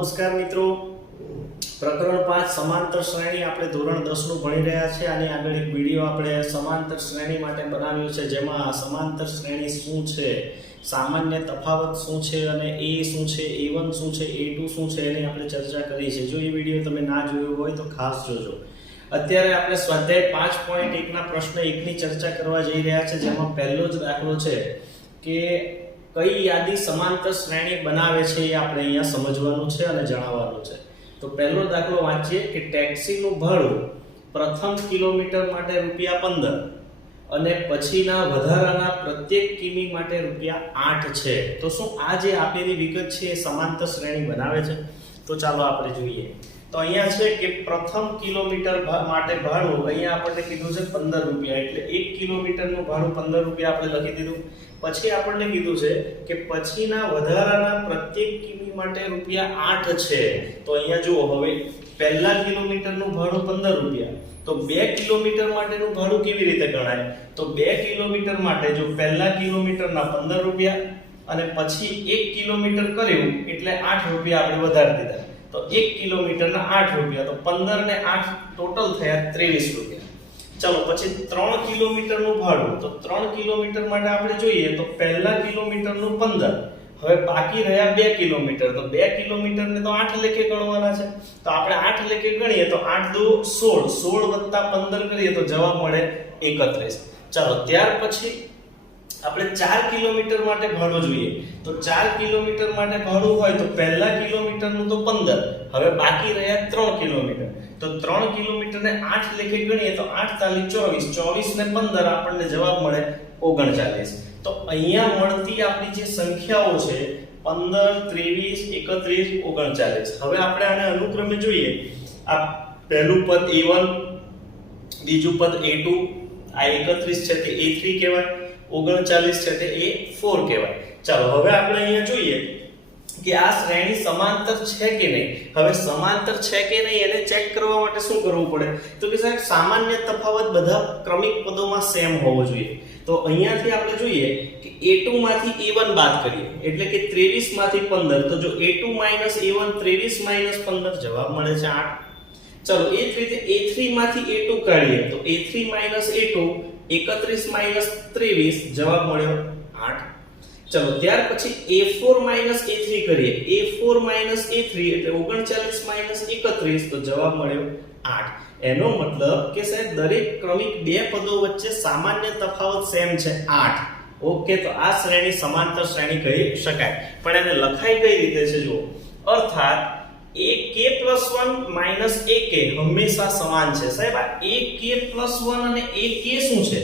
નમસ્કાર મિત્રો. પ્રકરણ પાંચ, સમાંતર શ્રેણી આપણે ધોરણ દસનું ભણી રહ્યા છે અને આગળ એક વીડિયો આપણે સમાંતર શ્રેણી માટે બનાવ્યો છે, જેમાં સમાંતર શ્રેણી શું છે, સામાન્ય તફાવત શું છે અને એ શું છે, એ વન શું છે, એ ટુ શું છે એની આપણે ચર્ચા કરી છે. જો એ વીડિયો તમે ના જોયો હોય તો ખાસ જોજો. અત્યારે આપણે સ્વાધ્યાય પાંચ પોઈન્ટ એકના પ્રશ્ન એકની ચર્ચા કરવા જઈ રહ્યા છે, જેમાં પહેલો જ દાખલો છે કે કઈ યાદી સમાંતર શ્રેણી બનાવે છે એ આપણે અહીંયા સમજવાનું છે અને જણાવવાનું છે. તો પહેલો દાખલો વાંચીએ કે ટેક્સીનું ભાડું પ્રથમ કિલોમીટર માટે રૂપિયા પંદર અને પછીના વધારાના પ્રત્યેક કિમી માટે રૂપિયા આઠ છે. તો શું આ જે આપેલી વિગત છે એ સમાંતર શ્રેણી બનાવે છે? તો ચાલો આપણે જોઈએ. તો અહીંયા છે કે પ્રથમ કિલોમીટર માટે ભાડું, અહીંયા આપણને કીધું છે પંદર રૂપિયા. એટલે એક કિલોમીટરનું ભાડું પંદર રૂપિયા આપણે લખી દીધું. પછી આપણને કીધું છે કે પછીના વધારાના પ્રત્યેક કિમી માટે રૂપિયા આઠ છે. તો અહીંયા જુઓ, હવે પહેલા કિલોમીટરનું ભાડું પંદર રૂપિયા. તો બે કિલોમીટર માટેનું ભાડું કેવી રીતે ગણાય? તો બે કિલોમીટર માટે જો પહેલા કિલોમીટરના પંદર રૂપિયા અને પછી એક કિલોમીટર કર્યું, એટલે આઠ રૂપિયા આપણે વધારી દીધા. તો એક કિલોમીટરના આઠ રૂપિયા. તો પંદર ને આઠ ટોટલ થયા ત્રેવીસ રૂપિયા. ચલો, પછી ત્રણ કિલોમીટરનું ભાડું. તો ત્રણ કિલોમીટર માટે આપણે જોઈએ તો પહેલા કિલોમીટરનું પંદર. હવે બાકી રહ્યા બે કિલોમીટર. તો બે કિલોમીટરને તો આઠ લેખે ગણવાના છે. તો આપણે આઠ લેખે ગણીએ તો આઠ દુ સોળ. સોળ વત્તા પંદર કરીએ તો જવાબ મળે એકત્રીસ. ચાલો, ત્યાર પછી આપણે ચાર કિલોમીટર માટે ભાડું જોઈએ. તો ચાર કિલોમીટર માટે ભાડું હોય તો પહેલા કિલોમીટરનું તો પંદર, હવે બાકી રહ્યા ત્રણ કિલોમીટર. તો ત્રણ કિલોમીટરને આઠ લેખે ગણીએ તો આઠ તાલી ચોવીસ ચોવીસ ને પંદર આપણને જવાબ મળે ઓગણચાલીસ. તો અહીંયા મળતી આપણી જે સંખ્યાઓ છે, પંદર, ત્રેવીસ, એકત્રીસ, ઓગણચાલીસ. હવે આપણે આને અનુક્રમે જોઈએ. આ પહેલું પદ એ વન, બીજું પદ એ આ એકત્રીસ છે તે એ થ્રી કહેવાય. ઓગણચાલીસ છે તે એ ફોર કહેવાય. ચાલો, હવે આપણે અહીંયા જોઈએ કે આ શ્રેણી સમાંતર છે કે નહીં? હવે સમાંતર છે કે નહીં એને ચેક કરવા માટે શું કરવું પડે? તો કે સાહેબ, સામાન્ય તફાવત બધા ક્રમિક પદોમાં સેમ હોવો જોઈએ. તો અહીંયાથી આપણે જોઈએ કે a2 માંથી a1 બાદ કરીએ. એટલે કે 23 માંથી 15 તો જો a2 a1 23 15 જવાબ મળે છે 8 ચલો, એ જ રીતે a3 માંથી a2 કાઢીએ. તો a3 a2 31 23 જવાબ મળ્યો 8 ચલો, ત્યાર પછી a4 a3 કરીએ. a4 a3 એટલે 39 31 તો જવાબ મળ્યો 8 એનો મતલબ કે સાહેબ, દરેક ક્રમિક બે પદો વચ્ચે સામાન્ય તફાવત સેમ છે 8 ઓકે, તો આ શ્રેણી સમાંતર શ્રેણી કહી શકાય. પણ એને લખાય કઈ રીતે છે, જુઓ. અર્થાત ak 1 ak હંમેશા સમાન છે સાહેબ આ ak 1 અને ak શું છે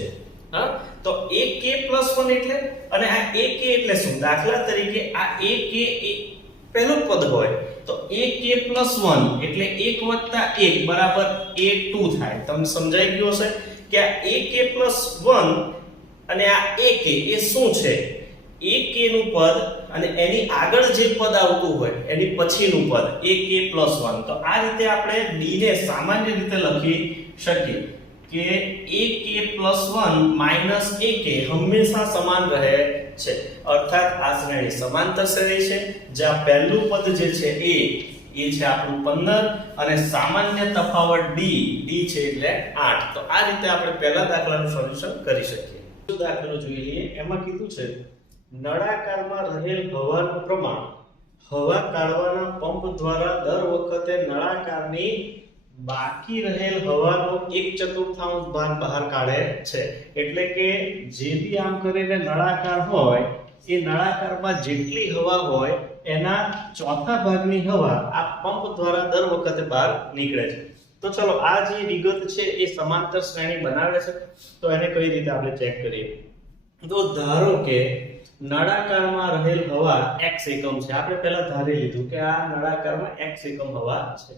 હા તો ak 1 એટલે અને આ ak એટલે શું દાખલા તરીકે આ ak એ પહેલું પદ હોય તો ak 1 એટલે 1 1 બરાબર a2 થાય તમને સમજાઈ ગયું હશે કે આ ak 1 અને આ ak એ શું છે ak નું પદ અને એની આગળ જે પદ આવતું હોય, એની પછીનું પદ, એ કે પ્લસ 1 તો આ રીતે આપણે d ને સામાન્ય રીતે લખી શકીએ કે ak 1 ak હંમેશા સમાન રહે છે. અર્થાત આ શ્રેણી સમાંતર શ્રેણી છે. જ્યાં પહેલું પદ જે છે એ એ છે આપણું 15 અને સામાન્ય તફાવત d d છે એટલે 8 તો આ રીતે આપણે પહેલા દાખલાનું સોલ્યુશન કરી શકીએ. દાખલો જોઈ લઈએ? એમાં કીધું છે નળાકારમાં રહેલ હવાનું પ્રમાણ, હવા કાઢવાના પંપ દ્વારા દર વખતે નળાકારની બાકી રહેલ હવાનો એક ચતુર્થાંશ ભાગ બહાર કાઢે છે. એટલે કે જે બી આમ કરીને નળાકાર હોય, એ નળાકારમાં જેટલી હવા હોય, એના ચોથા ભાગની હવા આ પંપ દ્વારા દર વખતે બહાર નીકળે છે. તો ચલો, આ જે વિગત છે એ સમાંતર શ્રેણી બનાવે છે. તો એને કઈ રીતે આપણે ચેક કરીએ? તો ધારો કે નળાકારમાં રહેલ હવા x એકમ છે. આપણે પહેલા ધારી લીધું કે આ નળાકારમાં x એકમ હવા છે.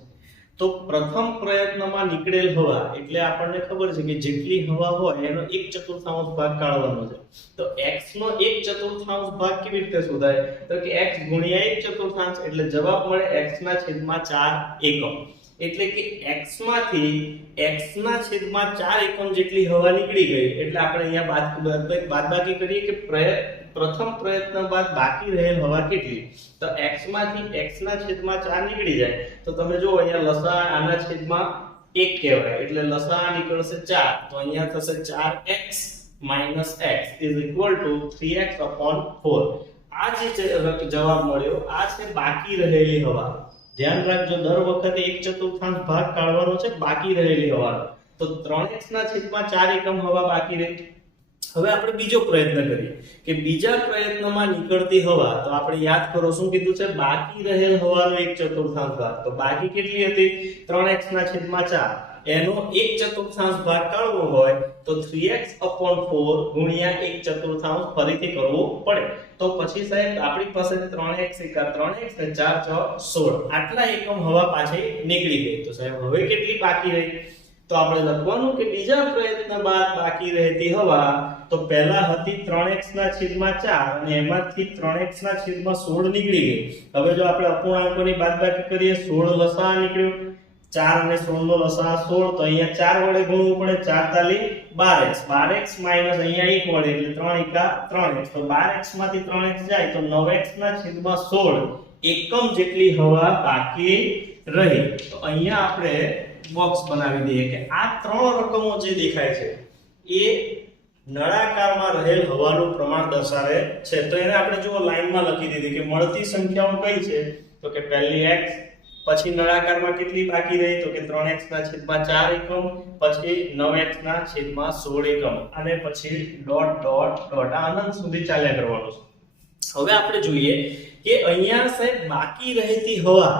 તો પ્રથમ પ્રયત્નમાં નીકળેલ હવા એટલે આપણને ખબર છે કે જેટલી હવા હોય એનો એક ચતુર્થાંશ ભાગ કાઢવાનો છે. તો x નો એક ચતુર્થાંશ ભાગ કેવી રીતે શોધાય? તો કે x ગુણ્યા એક ચતુર્થાંશ એટલે જવાબ મળે x ના છેદમાં 4 એકમ. એટલે કે x માંથી x ના છેદમાં 4 એકમ જેટલી હવા નીકળી ગઈ. એટલે આપણે અહીંયા બાદ બાદ- બાદબાકી કરીએ કે પ્રય- પ્રથમ પ્રયત્ન બાદ બાકી રહેલ હવા કેટલી? તો x માંથી x ના છેદમાં 4 નીકળી જાય. તો તમે જુઓ, અહીંયા લસા આના છેદમાં 1 કહેવાય. એટલે લસા નીકળશે 4 તો અહીંયા થશે 4x minus x is equal to 3x upon 4 આ જે જ- જવાબ મળ્યો, આ છે બાકી રહેલી હવા. ધ્યાન રાખજો, દર વખતે એક ચતુર્થાંશ ભાગ કાઢવાનો છે, બાકી રહેલી હવાનો તો 3x ના છેદમાં 4 એકમ હવા બાકી રહી. હવે આપણે બીજો પ્રયત્ન કરીએ કે બીજા પ્રયત્નમાં નીકળતી હવા, તો આપણે યાદ કરો શું કીધું છે? બાકી રહેલ હવાનો એક ચતુર્થાંશ ભાગ. તો બાકી કેટલી હતી? 3x ના છેદમાં ચાર. એનો એક ચતુર્થાંશ ભાગ કાઢવો હોય, તો 3x 4 ગુણ્યા એક ચતુર્થાંશ ફરીથી કરવો પડે. તો પછી સાહેબ, આપણી પાસે ત્રણ એક્સ એકા 3x ને ચાર છ સોળ. આટલા એકમ હવા પાછી નીકળી ગઈ. તો સાહેબ, હવે કેટલી બાકી રહી? તો આપણે લખવાનું કે બીજા પ્રયત્ન બાદ બાકી રહેતી હવા તો પહેલા હતી 3x ના છેદમાં 4 અને એમાંથી 3x ના છેદમાં 16 નીકળી ગઈ. હવે જો આપણે અપૂર્ણાંકોની બાદબાકી કરીએ 16 લસા નીકળ્યો. 4 અને 16 નો લસા 16 તો અહીંયા 4 વડે ગુણવું પડે 4 તાલી 12x 12x માઇનસ અહીંયા 1 વડે, એટલે 3 એકા 3x તો 12x માંથી 3x જાય, તો 9x ના છેદમાં 16 એકમ જેટલી હવા બાકી રહી. તો અહીંયા આપણે બોક્સ બનાવી દઈએ કે આ ત્રણ રકમો જે દેખાય છે, એ નળાકારમાં રહેલ હવાનું પ્રમાણ દર્શાવે છે. તો એને આપણે જુઓ લાઈનમાં લખી દીધી કે મળતી સંખ્યાઓ કઈ છે? તો કે પહેલી x, પછી નળાકારમાં કેટલી બાકી રહી? તો કે 3x ના છેદમાં 4 એકમ, પછી 9x ના છેદમાં 16 એકમ, અને પછી ડોટ ડોટ ડોટ આ અનંત સુધી ચાલ્યા કરવાનું છે. હવે આપણે જોઈએ કે અહીંયા સાહેબ બાકી રહેતી હવા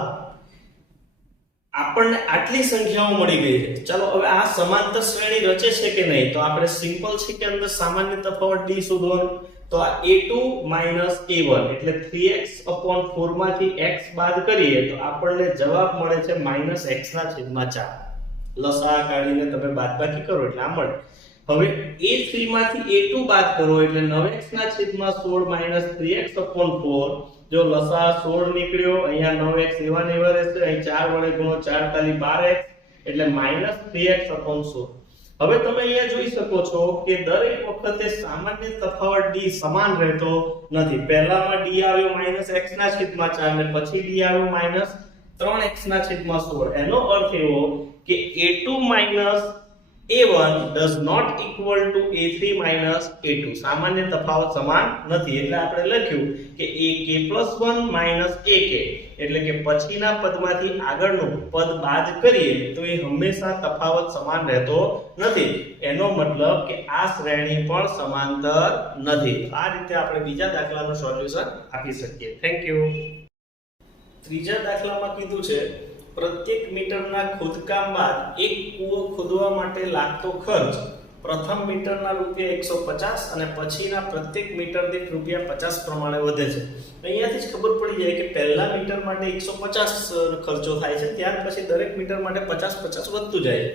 આપણને આટલી સંખ્યાઓ મળી ગઈ છે. ચાલો, હવે આ સમાંતર શ્રેણી રચે છે કે નહીં? તો આપણે સિમ્પલ છે કે અંદર સામાન્ય તફાવત d શોધવાનો. તો આ a2 a1 એટલે 3x 4 માંથી x બાદ કરીએ તો આપણને જવાબ મળે છે x ના છેદમાં 4 લસા કાઢીને તમે બાદબાકી કરો એટલે આ મળે. હવે a3 માંથી a2 બાદ કરો એટલે 9x ના છેદમાં 16 3x 4 જો લસા 16 નીકળ્યો, અહીંયા 9x એવા ને એવા રહેશે અહીં 4 વડે ગુણો 4 તાલી 12x એટલે -3x 16 હવે તમે અહીંયા જોઈ શકો છો કે દરેક વખતે સામાન્ય તફાવત d સમાન રહેતો નથી. પહેલામાં d આવ્યો x ના છેદમાં 4 અને પછી d આવ્યો -3x ના છેદમાં 16 એનો અર્થ એવો કે a2 a1 does not equal to a3 minus a2 સામાન્ય તફાવત સમાન નથી. એટલે આપણે લખ્યું કે ak 1 minus ak એટલે કે પછીના પદમાંથી આગળનું પદ બાદ કરીએ તો એ હંમેશા તફાવત સમાન રહેતો નથી. એનો મતલબ કે આ શ્રેણી પણ સમાંતર નથી. આ રીતે આપણે બીજા દાખલાનું સોલ્યુશન આપી શકીએ. થેન્ક યુ ત્રીજા દાખલામાં કીધું છે પ્રત્યેક મીટરના ખોદકામ બાદ એક કૂવો ખોદવા માટે લાગતો ખર્ચ પ્રથમ મીટરના રૂપિયા એકસો પચાસ અને પછીના પ્રત્યેક મીટર દીઠ રૂપિયા પચાસ પ્રમાણે વધે છે. અહીંયાથી જ ખબર પડી જાય કે પહેલા મીટર માટે એકસો પચાસ ખર્ચો થાય છે, ત્યાર પછી દરેક મીટર માટે પચાસ પચાસ વધતું જાય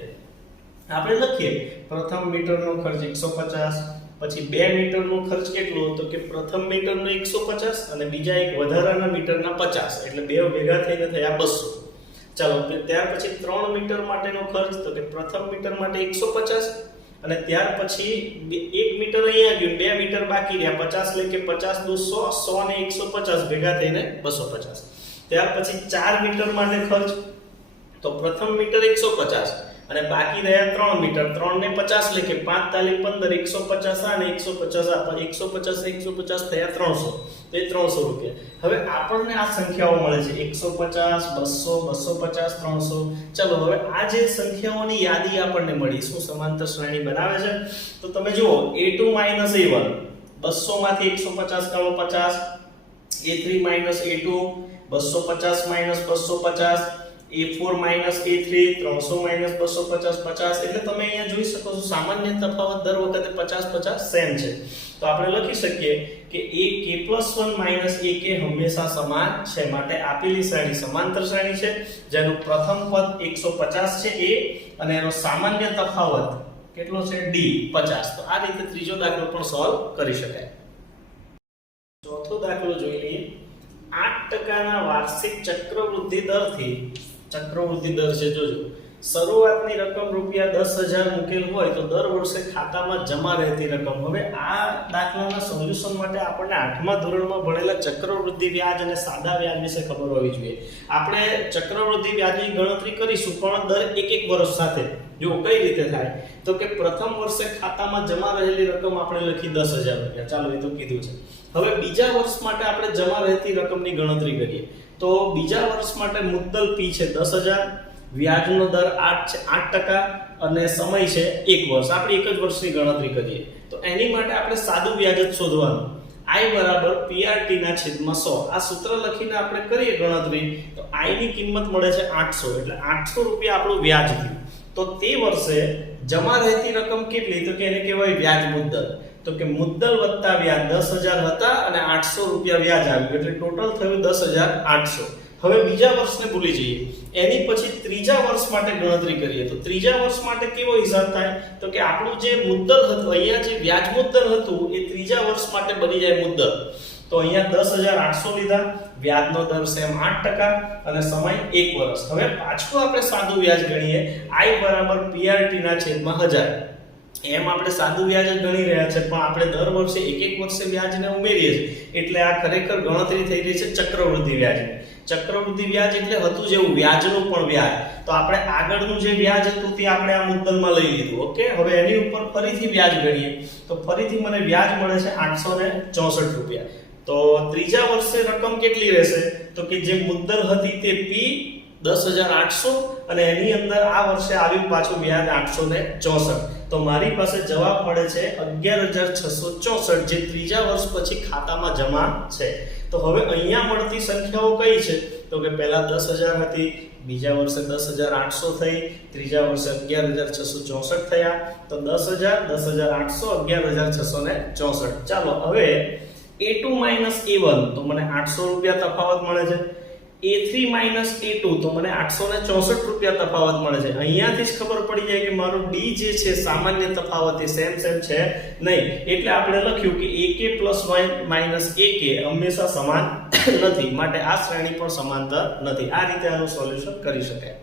આપણે લખીએ, પ્રથમ મીટરનો ખર્ચ એકસો પચાસ, પછી બે મીટરનો ખર્ચ કેટલો તો કે પ્રથમ મીટરનો એકસો પચાસ અને બીજા એક વધારાના મીટરના પચાસ, એટલે બે ભેગા થઈને થયા બસો. ચાલો ત્યાર પછી ત્રણ મીટર માટેનો ખર્ચ, તો કે પ્રથમ મીટર માટે એકસો પચાસ અને ત્યાર પછી બે- એક મીટર અહીંયા ગયું, બે મીટર બાકી રહ્યા, પચાસ લેકે કે પચાસ દુ સો સો ને એકસો પચાસ ભેગા થઈને બસો પચાસ. ત્યાર પછી ચાર મીટર માટે ખર્ચ, તો પ્રથમ મીટર એકસો પચાસ અને બાકી રહ્યા ત્રણ મીટર. ત્રણ ને પચાસ લેખે. પાંચ તાલી પંદર, એકસો પચાસ આ ને એકસો પચાસ આ. એકસો પચાસ એકસો પચાસ થયા ત્રણસો. તો એ ત્રણસો રૂપિયા. હવે આપણને આ સંખ્યાઓ મળે છે. એકસો પચાસ, બસો બસો પચાસ, ત્રણસો. ચલો, હવે આ જે સંખ્યાઓની યાદી આપણને મળી, શું સમાંતર શ્રેણી બનાવે છે? તો તમે જુઓ A two minus A one બસો માંથી એકસો પચાસ કાઢો પચાસ. A three minus A two બસો પચાસ માઇનસ બસો પચાસ. A four minus A three ત્રણસો માઇનસ બસો પચાસ પચાસ, એટલે તમે અહીંયા જોઈ શકો છો સામાન્ય તફાવત દર વખતે પચાસ પચાસ સેમ છે. તો આપણે લખી શકીએ કે વન માઇનસ એ કે હંમેશા સમાન છે. માટે આપેલી શ્રેણી સમાંતર શ્રેણી છે. જેનું પ્રથમ પદ એકસો પચાસ છે એ અને એનો સામાન્ય તફાવત કેટલો છે? ડી પચાસ. તો આ રીતે ત્રીજો દાખલો પણ સોલ્વ કરી શકાય. ચોથો દાખલો જોઈ લઈએ આઠ ટકાના વાર્ષિક ચક્રવૃદ્ધિ દરથી ચક્રવૃદ્ધિ દર છે, જોજો. શરૂઆતની રકમ રૂપિયા દસ હજાર મૂકેલ હોય તો દર વર્ષે ખાતામાં જમા રહેતી રકમ. હવે આ દાખલાના સોલ્યુશન માટે આપણને આઠમા ધોરણમાં ભણેલા ચક્રવૃદ્ધિ વ્યાજ અને સાદા વ્યાજ વિશે ખબર હોવી જોઈએ. આપણે ચક્રવૃદ્ધિ વ્યાજની ગણતરી કરીશું, પણ દર એક એક વર્ષ સાથે. જો કઈ રીતે થાય? તો કે પ્રથમ વર્ષે ખાતામાં જમા રહેલી રકમ આપણે લખી દસ હજાર રૂપિયા. ચાલો એ તો કીધું છે. હવે બીજા વર્ષ માટે આપણે જમા રહેતી રકમની ગણતરી કરીએ. તો બીજા વર્ષ માટે મુદ્દલ પી છે દસ હજાર, વ્યાજનો દર આઠ છે, આઠ ટકા અને સમય છે એક વર્ષ. આપણે એક જ વર્ષની ગણતરી કરીએ. તો એની માટે આપણે સાદું વ્યાજ જ શોધવાનું. આઈ બરાબર પીઆરટી ના છેદમાં સો. આ સૂત્ર લખીને આપણે કરીએ ગણતરી. તો આઈ ની કિંમત મળે છે આઠસો. એટલે આઠસો રૂપિયા આપણું વ્યાજ થયું. તો તે વર્ષે જમા રહેતી રકમ કેટલી? તો કે એને કહેવાય વ્યાજ મુદ્દલ. તો કે મુદ્દલ વત્તા વ્યાજ દસ હજાર હતા અને આઠસો રૂપિયા વ્યાજ આવ્યું. એટલે ટોટલ થયું દસ હજાર આઠસો. હવે બીજા વર્ષને ભૂલી જઈએ. એની પછી ત્રીજા વર્ષ માટે ગણતરી કરીએ. તો ત્રીજા વર્ષ માટે કેવો હિસાબ થાય? તો કે આપણું જે મુદ્દલ હતું, અહીંયા જે વ્યાજ મુદ્દલ હતું, એ ત્રીજા વર્ષ માટે બની જાય મુદ્દલ. તો અહીંયા દસ હજાર આઠસો લીધા, વ્યાજનો દર સેમ આઠ ટકા અને સમય એક વર્ષ. હવે પાછું આપણે સાદું વ્યાજ ગણીએ આઈ બરાબર પીઆરટીના છેદમાં હજાર. એમ આપણે સાદું વ્યાજ જ ગણી રહ્યા છે, પણ આપણે દર વર્ષે એક એક વર્ષે વ્યાજને ઉમેરીએ છીએ. એટલે આ ખરેખર ગણતરી થઈ રહી છે ચક્રવૃદ્ધિ વ્યાજની. ચક્રવૃદ્ધિ વ્યાજ એટલે હતું જેવું, વ્યાજનું પણ વ્યાજ. તો આપણે આગળનું જે વ્યાજ હતું તે આપણે આ મુદ્દલમાં લઈ લીધું, ઓકે? હવે એની ઉપર ફરીથી વ્યાજ ગણીએ. તો ફરીથી મને વ્યાજ મળે છે આઠસો ને ચોસઠ રૂપિયા. તો ત્રીજા વર્ષે રકમ કેટલી રહેશે? તો કે જે મુદ્દલ હતી તે પી દસ હજાર આઠસો અને એની અંદર આ વર્ષે આવ્યું પાછું વ્યાજ આઠસો ને ચોસઠ. તો મારી પાસે જવાબ મળે છે અગિયાર હજાર છસો ચોસઠ, જે ત્રીજા વર્ષ પછી ખાતામાં જમા છે. તો હવે અહીંયા મળતી સંખ્યાઓ કઈ છે? તો કે પહેલા દસ હજાર હતી, બીજા વર્ષે દસ હજાર આઠસો થઈ, ત્રીજા વર્ષે અગિયાર હજાર છસો ચોસઠ થયા. તો દસ હજાર દસ હજાર આઠસો, અગિયાર હજાર છસો ને ચોસઠ. ચાલો, હવે A two minus A one તો મને આઠસો રૂપિયા તફાવત મળે છે. એ થ્રી માઇનસ એ તો મને આઠસો ને ચોસઠ રૂપિયા તફાવત મળે છે. અહીંયાથી જ ખબર પડી જાય કે મારો ડી જે છે, સામાન્ય તફાવત એ સેમ સેમ છે નહીં. એટલે આપણે લખ્યું કે કે પ્લસ માઇનસ કે હંમેશા સમાન નથી. માટે આ શ્રેણી પણ સમાંતર નથી. આ રીતે આનું સોલ્યુશન કરી શકાય.